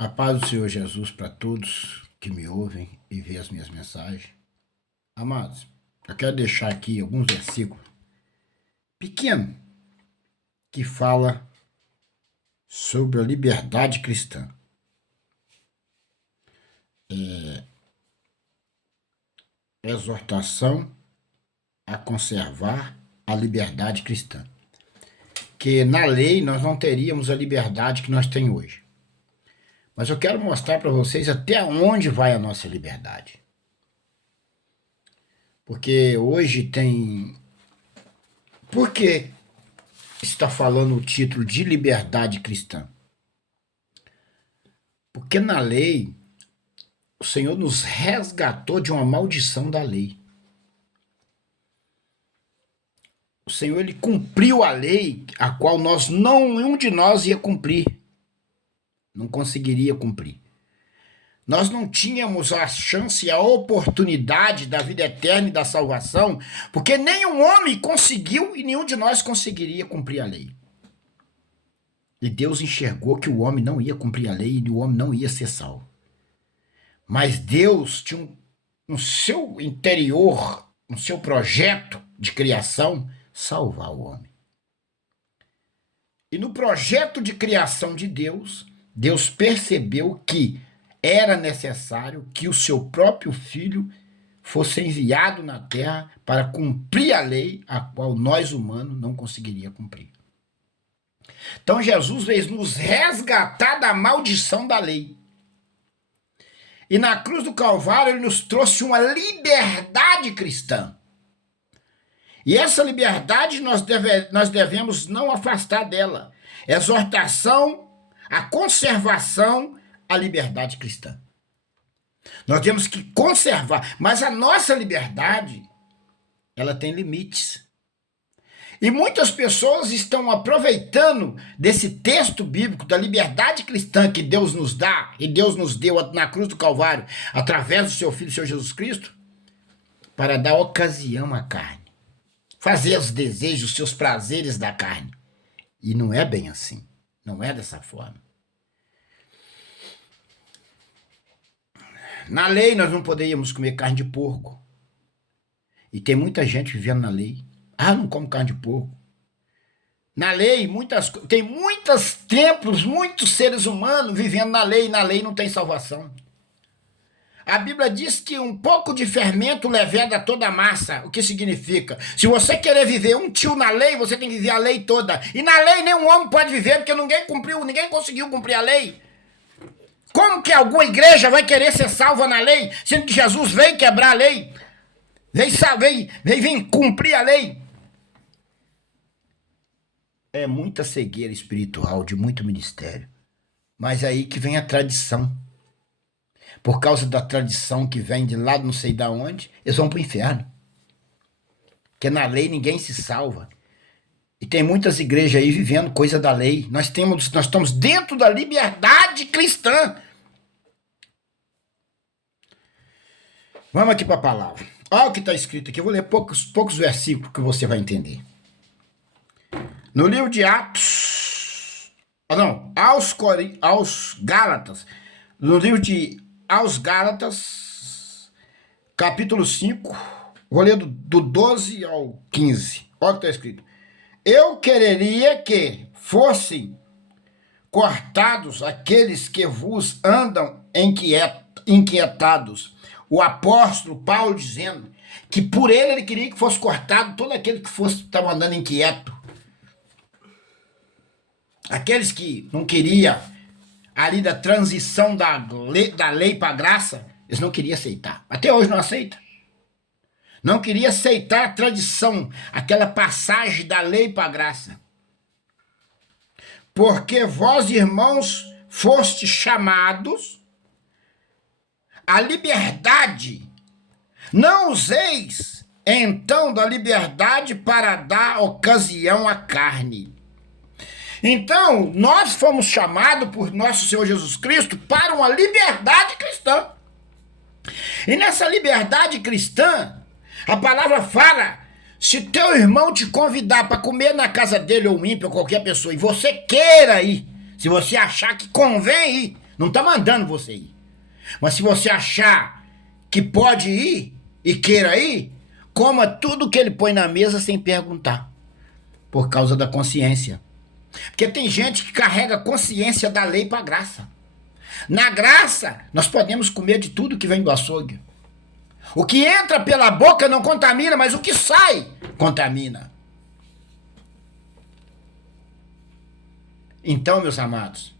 A paz do Senhor Jesus para todos que me ouvem e veem as minhas mensagens. Amados, eu quero deixar aqui alguns versículos pequenos que fala sobre a liberdade cristã. Exortação a conservar a liberdade cristã. Que na lei nós não teríamos a liberdade que nós temos hoje. Mas eu quero mostrar para vocês até onde vai a nossa liberdade. Porque hoje tem... Por que está falando o título de liberdade cristã? Porque na lei, o Senhor nos resgatou de uma maldição da lei. O Senhor, ele cumpriu a lei, a qual nenhum de nós ia cumprir. Não conseguiria cumprir. Nós não tínhamos a chance e a oportunidade da vida eterna e da salvação, porque nenhum homem conseguiu e nenhum de nós conseguiria cumprir a lei. E Deus enxergou que o homem não ia cumprir a lei e o homem não ia ser salvo. Mas Deus tinha no seu interior, no seu projeto de criação, salvar o homem. E no projeto de criação de Deus, Deus percebeu que era necessário que o seu próprio filho fosse enviado na terra para cumprir a lei, a qual nós humanos não conseguiria cumprir. Então Jesus veio nos resgatar da maldição da lei. E na cruz do Calvário ele nos trouxe uma liberdade cristã. E essa liberdade nós devemos não afastar dela. Exortação, a conservação, a liberdade cristã. Nós temos que conservar, mas a nossa liberdade, ela tem limites. E muitas pessoas estão aproveitando desse texto bíblico da liberdade cristã que Deus nos dá, e Deus nos deu na cruz do Calvário, através do seu Filho, Senhor Jesus Cristo, para dar ocasião à carne. Fazer os desejos, os seus prazeres da carne. E não é bem assim. Não é dessa forma. Na lei nós não poderíamos comer carne de porco. E tem muita gente vivendo na lei. Ah, não como carne de porco. Na lei, tem muitos templos, muitos seres humanos vivendo na lei, e na lei não tem salvação. A Bíblia diz que um pouco de fermento leveda toda a massa. O que significa? Se você querer viver um tio na lei, você tem que viver a lei toda. E na lei nenhum homem pode viver, porque ninguém conseguiu cumprir a lei. Como que alguma igreja vai querer ser salva na lei, sendo que Jesus veio quebrar a lei? Veio cumprir a lei. É muita cegueira espiritual, de muito ministério. Mas é aí que vem a tradição. Por causa da tradição que vem de lá não sei de onde, eles vão para o inferno. Porque na lei ninguém se salva. E tem muitas igrejas aí vivendo coisa da lei. Nós estamos dentro da liberdade cristã. Vamos aqui para a palavra. Olha o que está escrito aqui. Eu vou ler poucos versículos que você vai entender. No livro de Atos... aos Gálatas. No livro de aos Gálatas, capítulo 5, vou ler do 12 ao 15. Olha o que está escrito. Eu quereria que fossem cortados aqueles que vos andam inquietados. O apóstolo Paulo dizendo que por ele queria que fosse cortado todo aquele que estava andando inquieto. Aqueles que não queriam ali da transição da lei para a graça, eles não queriam aceitar. Até hoje não aceita. Não queria aceitar a tradição, aquela passagem da lei para a graça. Porque vós, irmãos, fostes chamados à liberdade. Não useis, então, da liberdade para dar ocasião à carne. Então, nós fomos chamados por nosso Senhor Jesus Cristo para uma liberdade cristã. E nessa liberdade cristã, a palavra fala, se teu irmão te convidar para comer na casa dele ou ímpio, ou qualquer pessoa, e você queira ir, se você achar que convém ir, Não está mandando você ir. Mas se você achar que pode ir e queira ir, coma tudo que ele põe na mesa sem perguntar. Por causa da consciência. Porque tem gente que carrega a consciência da lei para a graça. Na graça, nós podemos comer de tudo que vem do açougue. O que entra pela boca não contamina, mas o que sai contamina. Então, meus amados,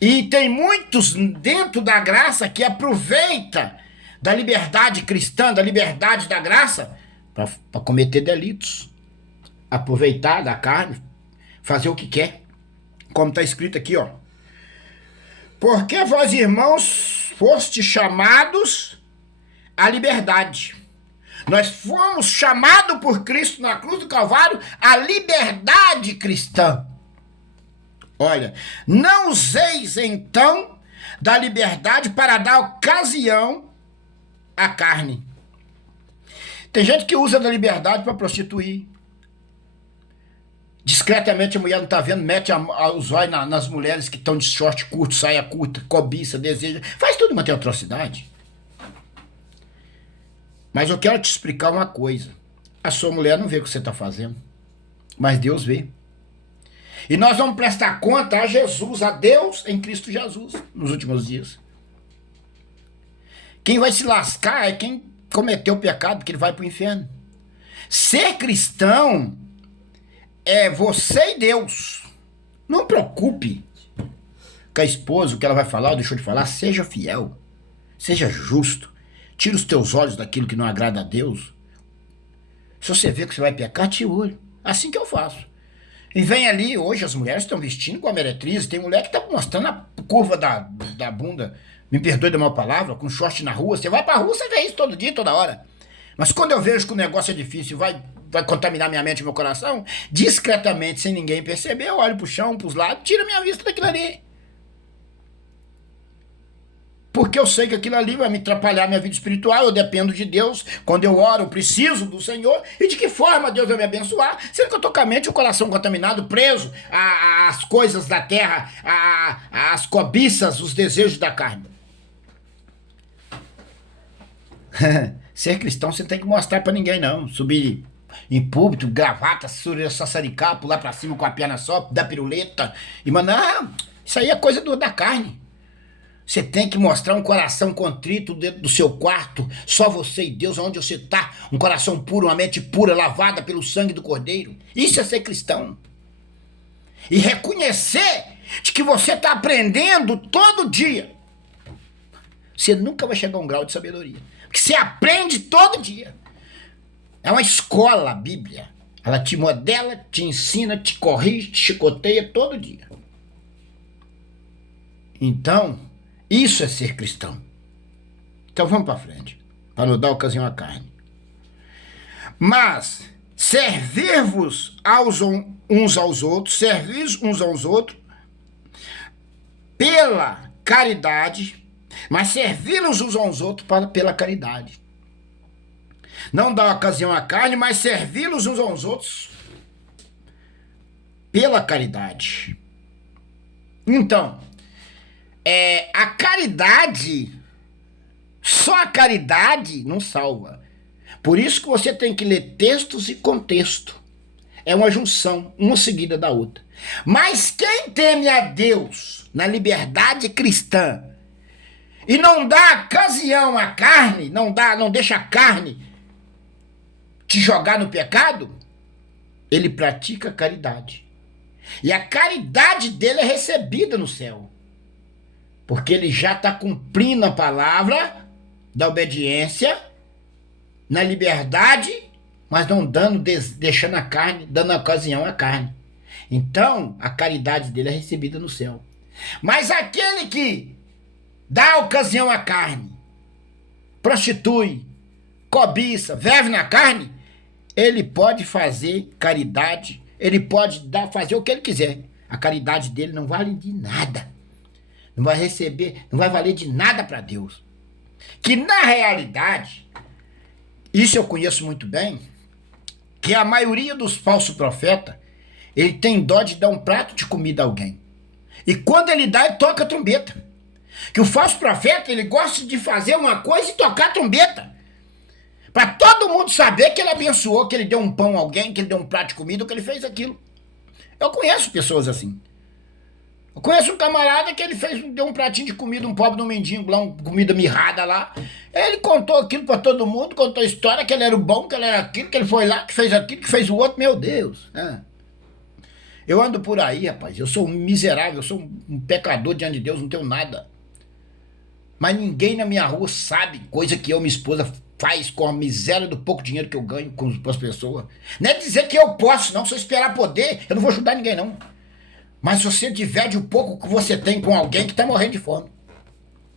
e tem muitos dentro da graça que aproveita da liberdade cristã, da liberdade da graça, para cometer delitos. Aproveitar da carne, fazer o que quer. Como está escrito aqui, ó. Porque vós, irmãos, fostes chamados à liberdade. Nós fomos chamados por Cristo na cruz do Calvário à liberdade cristã. Olha, não useis então da liberdade para dar ocasião à carne. Tem gente que usa da liberdade para prostituir. Discretamente a mulher não está vendo, mete os olhos nas mulheres que estão de short curto, saia curta, cobiça, deseja. Faz tudo uma atrocidade. Mas eu quero te explicar uma coisa. A sua mulher não vê o que você está fazendo, mas Deus vê. E nós vamos prestar conta a Jesus, a Deus em Cristo Jesus, nos últimos dias. Quem vai se lascar é quem cometeu o pecado, porque ele vai para o inferno. Ser cristão é você e Deus. Não preocupe com a esposa, o que ela vai falar ou deixou de falar. Seja fiel, seja justo. Tira os teus olhos daquilo que não agrada a Deus. Se você vê que você vai pecar, tira o olho. Assim que eu faço. E vem ali, hoje as mulheres estão vestindo igual a meretriz. Tem mulher que está mostrando a curva da bunda, me perdoe da mal palavra, com short na rua. Você vai pra rua, você vê isso todo dia, toda hora. Mas quando eu vejo que o negócio é difícil, vai contaminar minha mente e meu coração, discretamente, sem ninguém perceber, eu olho pro chão, pros lados, tiro minha vista daquilo ali. Porque eu sei que aquilo ali vai me atrapalhar minha vida espiritual, eu dependo de Deus. Quando eu oro, eu preciso do Senhor. E de que forma Deus vai me abençoar? Sendo que eu estou com a mente e o coração contaminado, preso às coisas da terra, às cobiças, os desejos da carne. Ser cristão você não tem que mostrar para ninguém, não. Subir em púlpito, gravata, sassaricar, pular para cima com a perna só, dar piruleta. E mandar, isso aí é coisa da carne. Você tem que mostrar um coração contrito dentro do seu quarto, só você e Deus, onde você está, um coração puro, uma mente pura, lavada pelo sangue do Cordeiro. Isso é ser cristão. E reconhecer de que você está aprendendo todo dia. Você nunca vai chegar a um grau de sabedoria. Porque você aprende todo dia. É uma escola, a Bíblia. Ela te modela, te ensina, te corrige, te chicoteia todo dia. Então, isso é ser cristão. Então vamos para frente, para não dar ocasião à carne. Mas servir-vos uns aos outros, servir uns aos outros pela caridade, mas servir-nos uns aos outros pela caridade. Não dar ocasião à carne, mas servir-nos uns aos outros pela caridade. Então, a caridade, só a caridade não salva. Por isso que você tem que ler textos e contexto. É uma junção, uma seguida da outra. Mas quem teme a Deus na liberdade cristã e não dá ocasião à carne, não deixa a carne te jogar no pecado, ele pratica caridade. E a caridade dele é recebida no céu. Porque ele já está cumprindo a palavra da obediência na liberdade, mas não deixando a carne, dando ocasião à carne. Então, a caridade dele é recebida no céu. Mas aquele que dá ocasião à carne, prostitui, cobiça, vive na carne, ele pode fazer caridade, ele pode fazer o que ele quiser. A caridade dele não vale de nada. Não vai receber, não vai valer de nada para Deus. Que na realidade, isso eu conheço muito bem, que a maioria dos falsos profetas, ele tem dó de dar um prato de comida a alguém. E quando ele dá, ele toca a trombeta. Que o falso profeta, ele gosta de fazer uma coisa e tocar a trombeta. Para todo mundo saber que ele abençoou, que ele deu um pão a alguém, que ele deu um prato de comida, que ele fez aquilo. Eu conheço pessoas assim. Eu conheço um camarada que ele deu um pratinho de comida, um pobre, um mendigo lá, comida mirrada lá. Ele contou aquilo para todo mundo, contou a história, que ele era o bom, que ele era aquilo, que ele foi lá, que fez aquilo, que fez o outro. Meu Deus, né? Eu ando por aí, rapaz, eu sou um miserável, eu sou um pecador diante de Deus, não tenho nada. Mas ninguém na minha rua sabe coisa que eu e minha esposa faz com a miséria do pouco dinheiro que eu ganho com as pessoas. Não é dizer que eu posso, não. Se eu esperar poder, eu não vou ajudar ninguém, não. Mas se você divide o pouco que você tem com alguém que está morrendo de fome.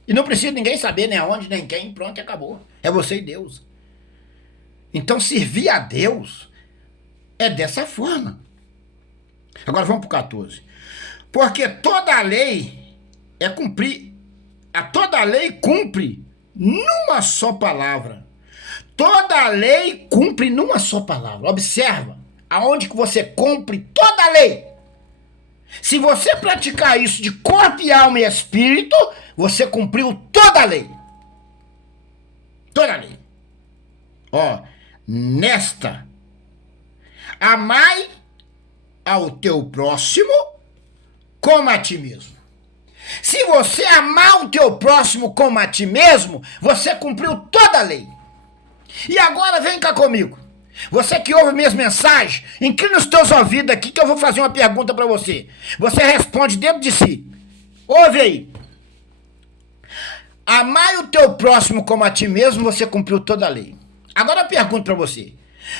E não precisa ninguém saber nem aonde, nem quem, pronto, acabou. É você e Deus. Então servir a Deus é dessa forma. Agora vamos para o 14. Porque toda a lei é cumprir. Toda a lei cumpre numa só palavra. Toda a lei cumpre numa só palavra. Observa aonde que você cumpre toda a lei. Se você praticar isso de corpo e alma e espírito, você cumpriu toda a lei. Toda a lei. Ó, nesta, amai ao teu próximo como a ti mesmo. Se você amar o teu próximo como a ti mesmo, você cumpriu toda a lei. E agora vem cá comigo. Você que ouve minhas mensagens, inclina os teus ouvidos aqui que eu vou fazer uma pergunta para você. Você responde dentro de si. Ouve aí. Amar o teu próximo como a ti mesmo, você cumpriu toda a lei. Agora eu pergunto para você.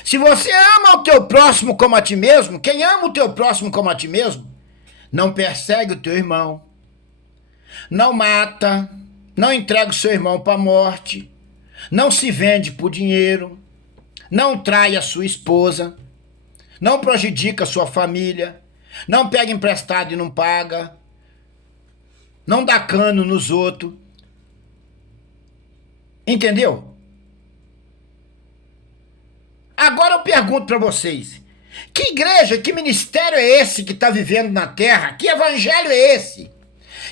Se você ama o teu próximo como a ti mesmo, quem ama o teu próximo como a ti mesmo, não persegue o teu irmão, não mata, não entrega o seu irmão para a morte, não se vende por dinheiro, não trai a sua esposa, não prejudica a sua família, não pega emprestado e não paga, não dá cano nos outros. Entendeu? Agora eu pergunto para vocês, que igreja, que ministério é esse que está vivendo na terra? Que evangelho é esse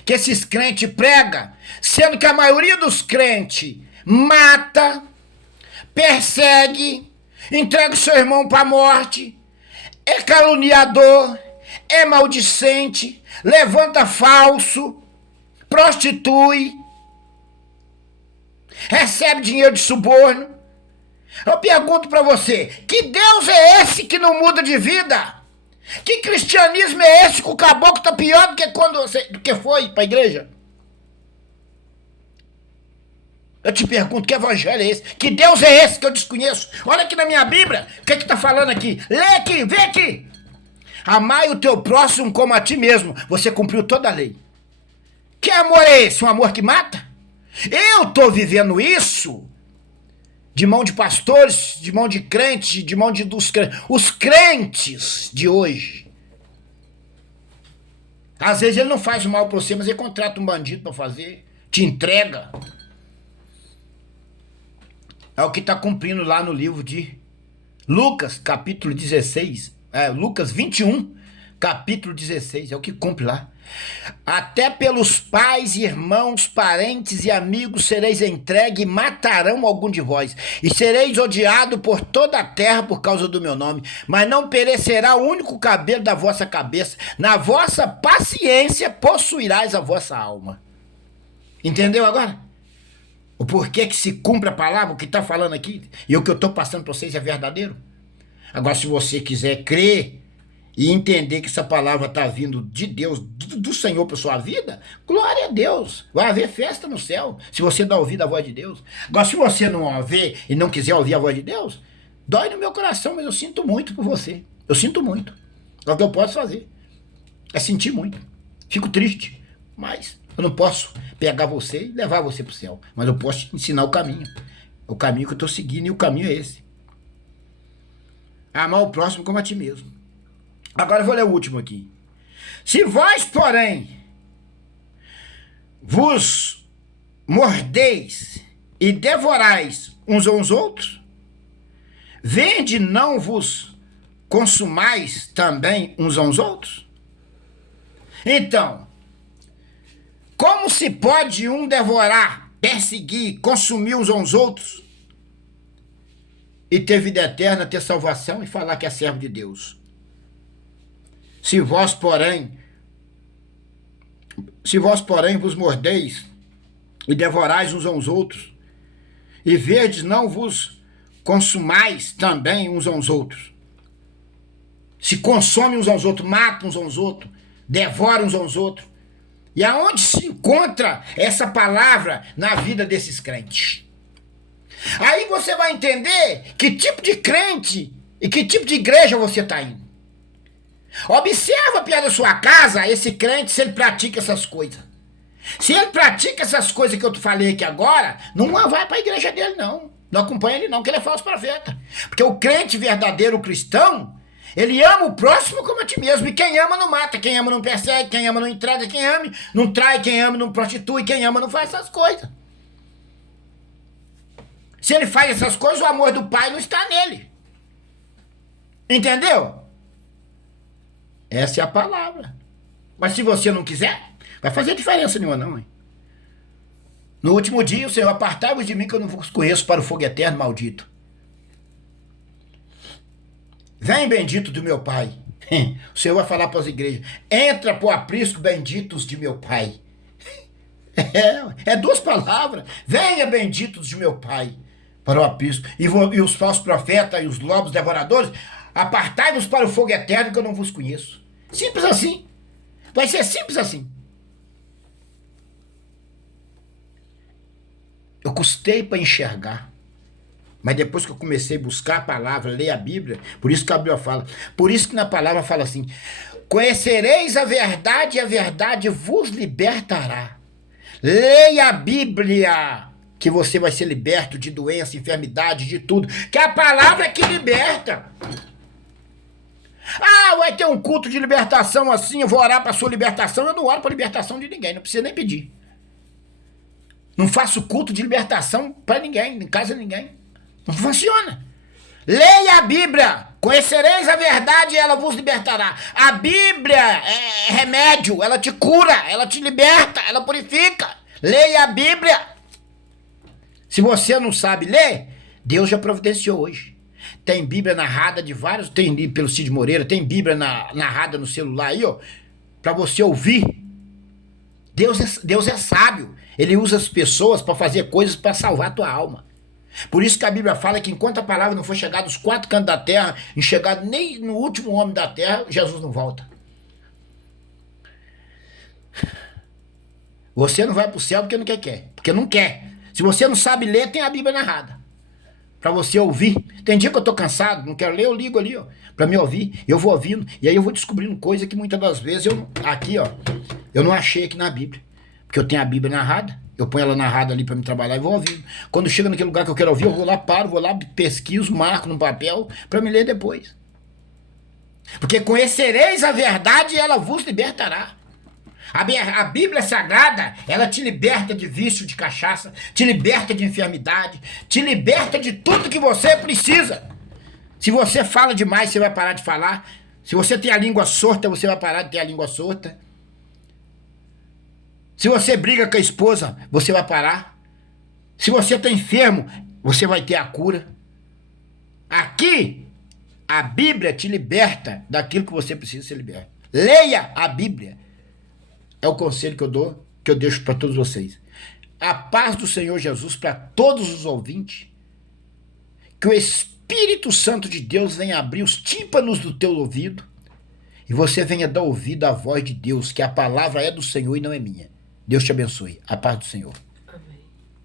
que esses crentes pregam, sendo que a maioria dos crentes mata, persegue, entrega o seu irmão para a morte, é caluniador, é maldicente, levanta falso, prostitui, recebe dinheiro de suborno. Eu pergunto para você, que Deus é esse que não muda de vida? Que cristianismo é esse que o caboclo está pior do que foi para a igreja? Eu te pergunto, que evangelho é esse? Que Deus é esse que eu desconheço? Olha aqui na minha Bíblia, o que está falando aqui? Lê aqui, vê aqui. Amai o teu próximo como a ti mesmo. Você cumpriu toda a lei. Que amor é esse? Um amor que mata? Eu estou vivendo isso de mão de pastores, de mão de crentes, de mão dos crentes. Os crentes de hoje. Às vezes ele não faz mal para você, mas ele contrata um bandido para fazer. Te entrega. É o que está cumprindo lá no livro de Lucas, capítulo 16. Lucas 21, capítulo 16. É o que cumpre lá. Até pelos pais, irmãos, parentes e amigos sereis entregue e matarão algum de vós. E sereis odiado por toda a terra por causa do meu nome. Mas não perecerá o único cabelo da vossa cabeça. Na vossa paciência possuirás a vossa alma. Entendeu agora? O porquê que se cumpre a palavra, o que está falando aqui, e o que eu estou passando para vocês é verdadeiro. Agora, se você quiser crer e entender que essa palavra está vindo de Deus, do Senhor para sua vida, glória a Deus. Vai haver festa no céu, se você dá ouvido à voz de Deus. Agora, se você não ouvir e não quiser ouvir a voz de Deus, dói no meu coração, mas eu sinto muito por você. Eu sinto muito. É o que eu posso fazer. É sentir muito. Fico triste, mas eu não posso pegar você e levar você para o céu. Mas eu posso te ensinar o caminho. O caminho que eu estou seguindo, e o caminho é esse. Amar o próximo como a ti mesmo. Agora eu vou ler o último aqui. Se vós, porém, vos mordeis e devorais uns aos outros, vede não vos consumais também uns aos outros? Então, Como se pode um devorar, perseguir, consumir uns aos outros e ter vida eterna, ter salvação e falar que é servo de Deus? Se vós, porém, vos mordeis e devorais uns aos outros, e verdes não vos consumais também uns aos outros. Se consomem uns aos outros, matam uns aos outros, devoram uns aos outros. E aonde se encontra essa palavra na vida desses crentes? Aí você vai entender que tipo de crente e que tipo de igreja você está indo. Observa perto da sua casa esse crente, se ele pratica essas coisas. Se ele pratica essas coisas que eu falei aqui agora, não vai para a igreja dele, não. Não acompanha ele, não, porque ele é falso profeta. Porque o crente verdadeiro, o cristão, ele ama o próximo como a ti mesmo. E quem ama não mata, quem ama não persegue, quem ama não entrega, quem ama não trai, quem ama não prostitui, quem ama não faz essas coisas. Se ele faz essas coisas, o amor do Pai não está nele. Entendeu? Essa é a palavra. Mas se você não quiser, vai fazer diferença nenhuma não, hein? No último dia, o Senhor, apartai-vos de mim que eu não vos conheço para o fogo eterno maldito. Vem, bendito do meu Pai. O Senhor vai falar para as igrejas. Entra para o aprisco, benditos de meu Pai. É duas palavras. Venha, benditos de meu Pai, para o aprisco. E os falsos profetas e os lobos devoradores, apartai-vos para o fogo eterno que eu não vos conheço. Simples assim. Vai ser simples assim. Eu custei para enxergar. Mas depois que eu comecei a buscar a palavra, ler a Bíblia, por isso que a Bíblia fala, por isso que na palavra fala assim, conhecereis a verdade e a verdade vos libertará. Leia a Bíblia, que você vai ser liberto de doença, enfermidade, de tudo, que a palavra é que liberta. Ah, vai ter um culto de libertação assim, eu vou orar para a sua libertação. Eu não oro para a libertação de ninguém, não precisa nem pedir. Não faço culto de libertação para ninguém, em casa de ninguém. Não funciona. Leia a Bíblia. Conhecereis a verdade e ela vos libertará. A Bíblia é remédio. Ela te cura, ela te liberta, ela purifica. Leia a Bíblia. Se você não sabe ler, Deus já providenciou hoje. Tem Bíblia narrada de vários. Tem livro pelo Cid Moreira. Tem Bíblia narrada no celular aí, ó. Para você ouvir. Deus é sábio. Ele usa as pessoas para fazer coisas para salvar a tua alma. Por isso que a Bíblia fala que enquanto a palavra não for chegada dos quatro cantos da terra, enxergado nem no último homem da terra, Jesus não volta. Você não vai para o céu porque não quer. Porque não quer. Se você não sabe ler, tem a Bíblia narrada. Para você ouvir. Tem dia que eu tô cansado, não quero ler, eu ligo ali, ó. Para me ouvir. Eu vou ouvindo. E aí eu vou descobrindo coisa que muitas das vezes eu não achei aqui na Bíblia. Porque eu tenho a Bíblia narrada. Eu ponho ela narrada ali para me trabalhar e vou ouvindo. Quando chega naquele lugar que eu quero ouvir, eu vou lá, paro, vou lá, pesquiso, marco no papel para me ler depois. Porque conhecereis a verdade e ela vos libertará. A Bíblia Sagrada, ela te liberta de vício de cachaça, te liberta de enfermidade, te liberta de tudo que você precisa. Se você fala demais, você vai parar de falar. Se você tem a língua sorta, você vai parar de ter a língua sorta. Se você briga com a esposa, você vai parar. Se você está enfermo, você vai ter a cura. Aqui, a Bíblia te liberta daquilo que você precisa ser liberto. Leia a Bíblia. É o conselho que eu dou, que eu deixo para todos vocês. A paz do Senhor Jesus para todos os ouvintes. Que o Espírito Santo de Deus venha abrir os tímpanos do teu ouvido e você venha dar ouvido à voz de Deus, que a palavra é do Senhor e não é minha. Deus te abençoe. A paz do Senhor.